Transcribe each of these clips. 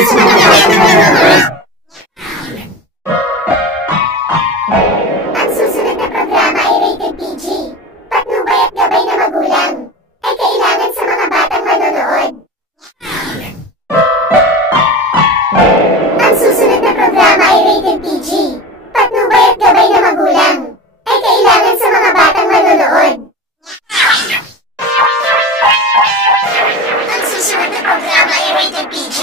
sa mga batang manonood. Ang susunod na programa ay rated PG. Patnubay at gabay na magulang ay kailangan sa mga batang manonood. Ang susunod na programa ay rated PG. Patnubay at gabay na magulang ay kailangan sa mga batang manonood. Ang susunod na programa ay rated PG.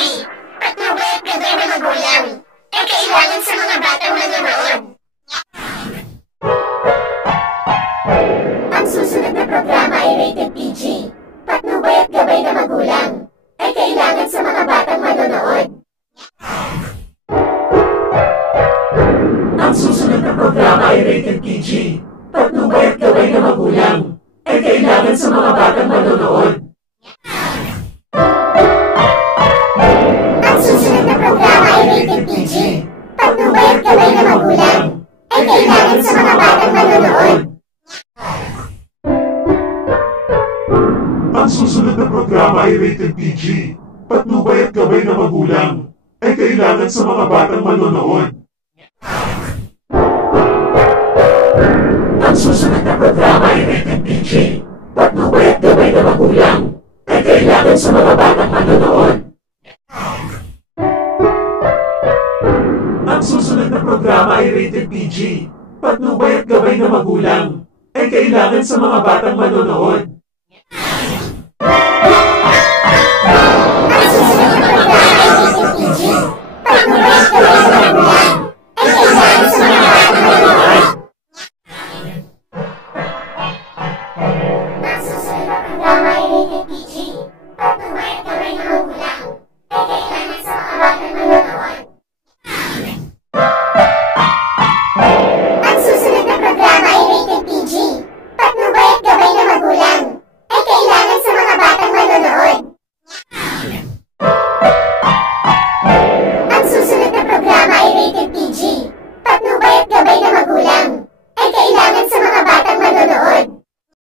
Patnubay at gabay na magulang ay kailangan sa mga batang manonood. Ang susunod na programa ay rated PG. Patnubay at gabay na magulang ay kailangan sa mga batang manonood. Ang susunod na programa ay rated PG. Patnubay at gabay na magulang ay kailangan sa mga batang manonood. Ang susunod na programa ay rated PG. Patnubay at gabay na magulang ay kailangan sa mga batang manonood. Ang susunod na programa ay rated PG. Patnubay at gabay na magulang ay kailangan sa mga batang manonood. Ang susunod na programa ay rated PG. Patnubay at gabay na magulang ay kailangan sa mga batang manonood. Ang susunod na programa ay rated PG. Patnubay at gabay na magulang ay kailangan sa mga batang manonood.